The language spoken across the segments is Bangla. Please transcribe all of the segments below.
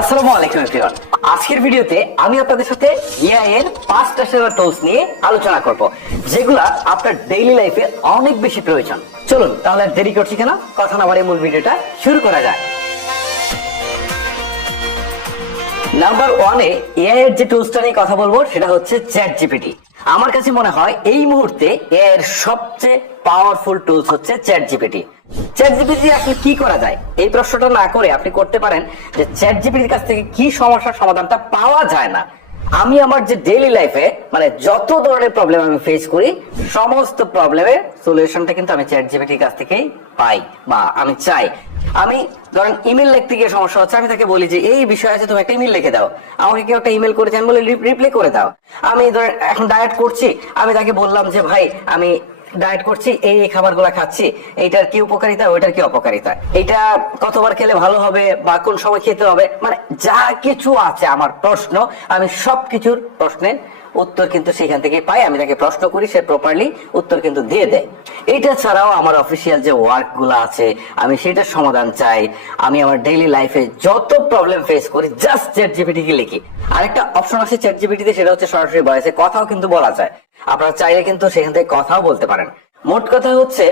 আসসালামু আলাইকুম এভরিওয়ান। আজকের ভিডিওতে আমি আপনাদের সাথে এআই এর 5টা সেরা টুলস নিয়ে আলোচনা করব, যেগুলা আপনার ডেইলি লাইফে অনেক বেশি প্রয়োজন। চলুন তাহলে আর দেরি করছি কেন, কথা না বাড়িয়ে মূল ভিডিওটা শুরু করা যাক। নাম্বার 1 এ এআই এর যে টুলসটা নিয়ে কথা বলবো সেটা হচ্ছে চ্যাট জিপিটি। আমার কাছে মনে হয় এই মুহূর্তে এআই এর সবচেয়ে পাওয়ারফুল টুলস হচ্ছে চ্যাট জিপিটি। চ্যাট জিপিটি আসলে কি করা যায়, এই প্রশ্নটা না করে আপনি করতে পারেন যে চ্যাট জিপিটির কাছ থেকে কি সমস্যার সমাধানটা পাওয়া যায় না। আমি আমার যে ডেইলি লাইফে মানে যত ধরনের প্রবলেম আমি ফেস করি, সমস্ত প্রবলেমের সলিউশনটা কিন্তু আমি চ্যাট জিপিটির কাছ থেকেই পাই বা আমি চাই। আমি ধরেন ইমেল লিখতে গিয়ে সমস্যা হচ্ছে, আমি তাকে বলি যে এই বিষয় আছে, তুমি একটা ইমেল লিখে দাও। আমাকে কেউ একটা ইমেল করেছে, আমি বলি রিপ্লাই করে দাও। আমি ধরেন এখন ডায়েট করছি, আমি তাকে বললাম যে ভাই আমি ডায়েট করছি, এই খাবারগুলো খাচ্ছি, এইটার কি উপকারিতা ওইটার কি অপকারিতা, এটা কতবার খেলে ভালো হবে বা কোন সময় খেতে হবে, মানে যা কিছু আছে আমার প্রশ্ন, আমি সবকিছুর প্রশ্নের উত্তর কিন্তু সেখান থেকে পাই। আমি তাকে প্রশ্ন করি, সে প্রপারলি উত্তর কিন্তু দিয়ে দেয়। এইটা ছাড়াও আমার অফিসিয়াল যে ওয়ার্ক গুলো আছে, আমি সেটার সমাধান চাই। আমি আমার ডেইলি লাইফে যত প্রবলেম ফেস করি জাস্ট চ্যাট জিপিটি কে লিখি। আরেকটা অপশন আছে চ্যাট জিপিটি তে, সেটা হচ্ছে সরাসরি ভয়েসে কথাও কিন্তু বলা যায়। আপনারা চাইলে কিন্তু সেখান থেকে কথাও বলতে পারেন। মোট কথা হচ্ছে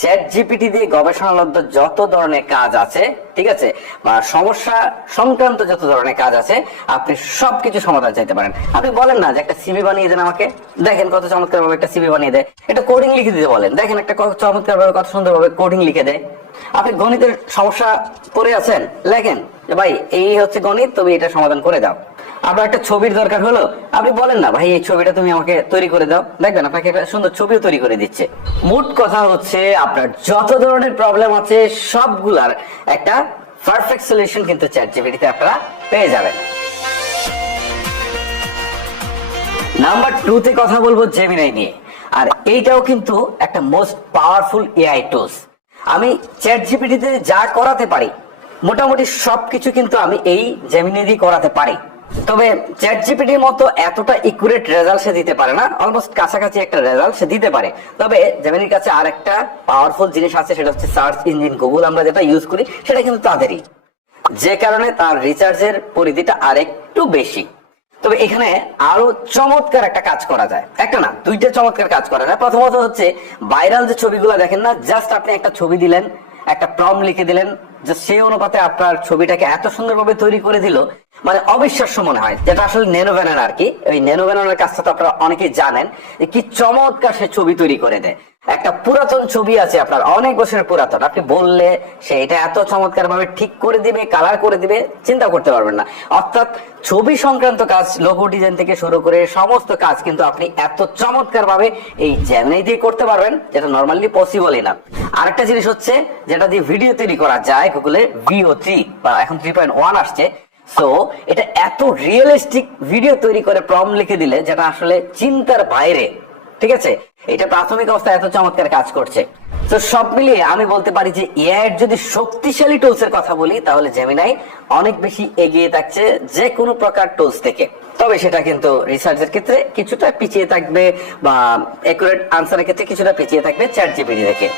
চ্যাট জিপিটি দিয়ে গবেষণালব্ধ যত ধরনের কাজ আছে, ঠিক আছে, বা সমস্যা সংক্রান্ত যত ধরনের কাজ আছে, আপনি সবকিছু সমাধান চাইতে পারেন। আপনি বলেন না যে একটা সিভি বানিয়ে দেন আমাকে, দেখেন কত চমৎকার ভাবে একটা সিভি বানিয়ে দেয়। এটা কোডিং লিখে দিতে বলেন, দেখেন একটা চমৎকার ভাবে কত সুন্দর ভাবে কোডিং লিখে দেয়। আপনি গণিতের সমস্যা পড়ে আছেন, লেখেন যে ভাই এই হচ্ছে গণিত, তুমি এটা সমাধান করে দাও। আপনার একটা ছবির দরকার হলো, আপনি বলেন না ভাই এই ছবিটা তুমি আমাকে তৈরি করে দাও, দেখবেন আপনাকে একটা সুন্দর ছবিও তৈরি করে দিচ্ছে। মোট কথা হচ্ছে আপনার যত ধরনের প্রবলেম আছে সবগুলার একটা পারফেক্ট সলিউশন কিন্তু চ্যাট জিপিটিতে আপনারা পেয়ে যাবেন। নাম্বার 2 তে কথা বলবো জেমিনাই নিয়ে। আর এইটাও কিন্তু একটা মোস্ট পাওয়ারফুল এআই টুলস। আমি চ্যাট জিপিটিতে যা করাতে পারি মোটামুটি সবকিছু কিন্তু আমি এই জেমিনাই দিয়ে করাতে পারি। তবে চ্যাট জিপিটির মতো এতটা একুরেট রেজাল্ট সে দিতে পারে না, অলমোস্ট কাছাকাছি একটা রেজাল্ট সে দিতে পারে। তবে জেমিনির কাছে আরেকটা পাওয়ারফুল জিনিস আছে, সেটা হচ্ছে সার্চ ইঞ্জিন গুগল আমরা যেটা ইউজ করি সেটা কিন্তু তাদেরই, যে কারণে তার রিসার্চের পরিধিটা আরেকটু বেশি। তবে এখানে আরো চমৎকার একটা কাজ করা যায়, একটা না দুইটা চমৎকার কাজ করা যায়। প্রথমত হচ্ছে ভাইরাল যে ছবিগুলো দেখেন না, জাস্ট আপনি একটা ছবি দিলেন, একটা প্রম্পট লিখে দিলেন, সেই অনুপাতে আপনার ছবিটাকে এত সুন্দরভাবে তৈরি করে দিল, মানে অবিশ্বাস্য মনে হয়। যেটা আসলে ন্যানো ব্যানার আর কি, ওই ন্যানো ব্যানারের কাজটা তো আপনারা অনেকেই জানেন, কি চমৎকার সে ছবি তৈরি করে দেয়। একটা পুরাতন ছবি আছে আপনার, অনেক বছরের পুরাতন, আপনি বললে সে এটা এত চমৎকার ভাবে ঠিক করে দিবে, কালার করে দিবে, চিন্তা করতে পারবেন না। অর্থাৎ ছবি সংক্রান্ত কাজ, লোগো ডিজাইন থেকে শুরু করে সমস্ত কাজ কিন্তু আপনি এত চমৎকার ভাবে এই জেমিনাই দিয়ে করতে পারবেন, যেটা নরমালি পসিবলই না। আরেকটা জিনিস হচ্ছে যেটা দিয়ে ভিডিও তৈরি করা যায়, গুগলে VO3 বা এখন 3.1 আসছে। সো এটা এত রিয়েলিস্টিক ভিডিও তৈরি করে প্রম্পট লিখে দিলে, যেটা আসলে চিন্তার বাইরে, ঠিক আছে। এটা প্রাথমিক অবস্থায় এত চমৎকার কাজ করছে। তো সব মিলিয়ে আমি বলতে পারি যে এআই এর যদি শক্তিশালী টুলস এর কথা বলি, তাহলে জেমিনাই অনেক বেশি এগিয়ে থাকছে যে কোনো প্রকার টুলস থেকে। তবে সেটা কিন্তু রিসার্চের ক্ষেত্রে কিছুটা পিছিয়ে থাকবে বা একুরেট আনসারের ক্ষেত্রে কিছুটা পিছিয়ে থাকবে চ্যাট জিপিটি থেকে।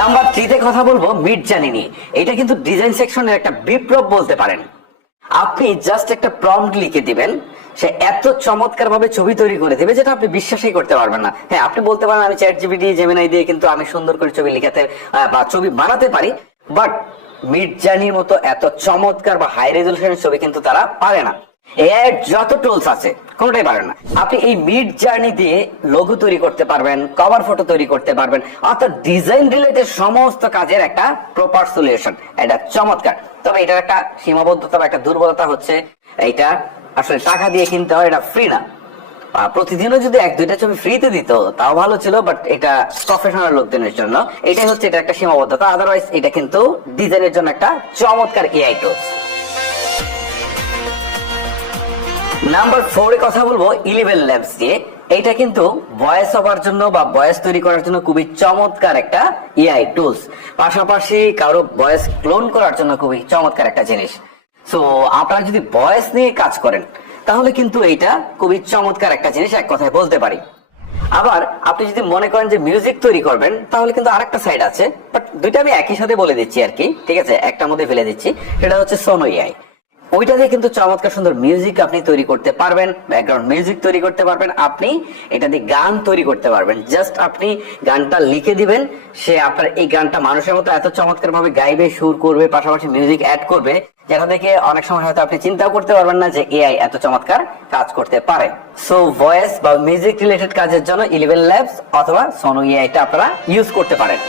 নাম্বার 3 তে কথা বলবো মিডজার্নি নিয়ে। এটা কিন্তু ডিজাইন সেকশনের একটা বিপ্লব বলতে পারেন। আপনি জাস্ট একটা প্রম্পট লিখে দিবেন, সে এত চমৎকার ভাবে ছবি তৈরি করে দিবে যেটা আপনি বিশ্বাসই করতে পারবেন না। হ্যাঁ, আপনি বলতে পারেন আমি চ্যাট জিপিটি জেমিনাই দিয়ে কিন্তু আমি সুন্দর করে ছবি লিখাতে বা ছবি বানাতে পারি, বাট মিডজার্নির মতো এত চমৎকার বা হাই রেজলিউশনের ছবি কিন্তু তারা পারে না। এআই যত টুলস আছে কোনটাই পারেন না। আপনি এই মিডজার্নি দিয়ে লোগো তৈরি করতে পারবেন, কভার ফটো তৈরি করতে পারবেন, অর্থাৎ ডিজাইন রিলেটেড সমস্ত কাজের একটা প্রপার সলিউশন। এটা চমৎকার। তবে এটার একটা সীমাবদ্ধতা বা একটা দুর্বলতা হচ্ছে এটা আসলে টাকা দিয়ে কিনতে হয়, এটা ফ্রি না। প্রতিদিনও যদি 1-2টা ছবি ফ্রিতে দিত তাও ভালো ছিল, বাট এটা প্রফেশনাল লোকজনের জন্য, এটাই হচ্ছে এটা একটা সীমাবদ্ধতা। আদারওয়াইজ এটা কিন্তু ডিজাইনের জন্য একটা চমৎকার এআই টুলস। নাম্বার 4 এ কথা বলবো 11 ল্যাবস দিয়ে। এটা কিন্তু ভয়েস ওভার জন্য বা ভয়েস তৈরি করার জন্য খুবই চমৎকার একটা এআই টুলস, পাশাপাশি কারো ভয়েস ক্লোন করার জন্য খুবই চমৎকার একটা জিনিস। সো আপনারা যদি ভয়েস নিয়ে কাজ করেন তাহলে কিন্তু এটা খুবই চমৎকার একটা জিনিস, এক কথায় বলতে পারি। আবার আপনি যদি মনে করেন যে মিউজিক তৈরি করবেন তাহলে কিন্তু আরেকটা সাইড আছে, বাট দুইটা আমি একই সাথে বলে দিচ্ছি আর কি, ঠিক আছে, একটার মধ্যে ফেলে দিচ্ছি। সেটা হচ্ছে সোনো এআই। ওইটা দিয়ে কিন্তু চমৎকার সুন্দর মিউজিক আপনি তৈরি করতে পারবেন, ব্যাকগ্রাউন্ড মিউজিক তৈরি করতে পারবেন, আপনি এটা দিয়ে গান তৈরি করতে পারবেন। জাস্ট আপনি গানটা লিখে দিবেন, সে আপনার এই গানটা মানুষের মতো এত চমৎকার ভাবে গাইবে, সুর করবে, পাশাপাশি মিউজিক অ্যাড করবে, যেটা দেখে অনেক সময় হয়তো আপনি চিন্তাও করতে পারবেন না যে এআই এত চমৎকার কাজ করতে পারে। সো ভয়েস বা মিউজিক রিলেটেড কাজের জন্য 11 ল্যাবস অথবা সোনো এআইটা আপনারা ইউজ করতে পারেন।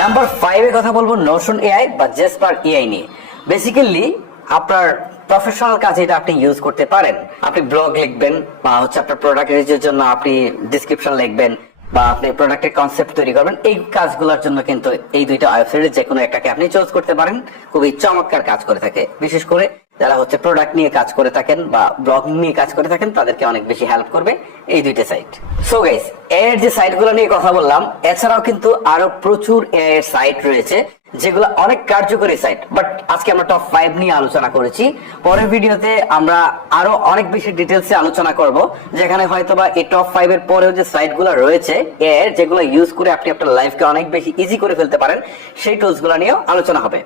নাম্বার 5 এ কথা বলবো নোশন এআই বা জেসপার এআই নিয়ে। বেসিক্যালি আপনার প্রফেশনাল কাজে এটা আপনি ইউজ করতে পারেন। আপনি ব্লগ লিখবেন বা হচ্ছে আপনার প্রোডাক্ট রিভিউর জন্য আপনি ডেসক্রিপশন লিখবেন বা আপনি প্রোডাক্টের কনসেপ্ট তৈরি করবেন, এই কাজগুলোর জন্য কিন্তু এই দুইটা ওয়েবসাইটের যে কোনো একটাকে আপনি চুজ করতে পারেন। খুবই চমৎকার কাজ করে থাকে, বিশেষ করে যারা হচ্ছে প্রোডাক্ট নিয়ে কাজ করে থাকেন বা ব্লগিং নিয়ে কাজ করে থাকেন তাদেরকে অনেক বেশি হেল্প করবে এই দুইটা সাইট। সো গাইস, এর যে সাইটগুলো নিয়ে কথা বললাম, এছাড়াও কিন্তু আরো প্রচুর এর সাইট রয়েছে যেগুলো অনেক কার্যকরী সাইট, বাট আজকে আমরা টপ 5 নিয়ে আলোচনা করেছি। পরের ভিডিওতে আমরা আরো অনেক বেশি ডিটেলসে আলোচনা করব, যেখানে হয়তোবা এই টপ 5 এর পরেও যে সাইটগুলো রয়েছে এর, যেগুলো ইউজ করে আপনি আপনার লাইফকে অনেক বেশি ইজি করে ফেলতে পারেন, সেই টুলসগুলো নিয়েও আলোচনা হবে।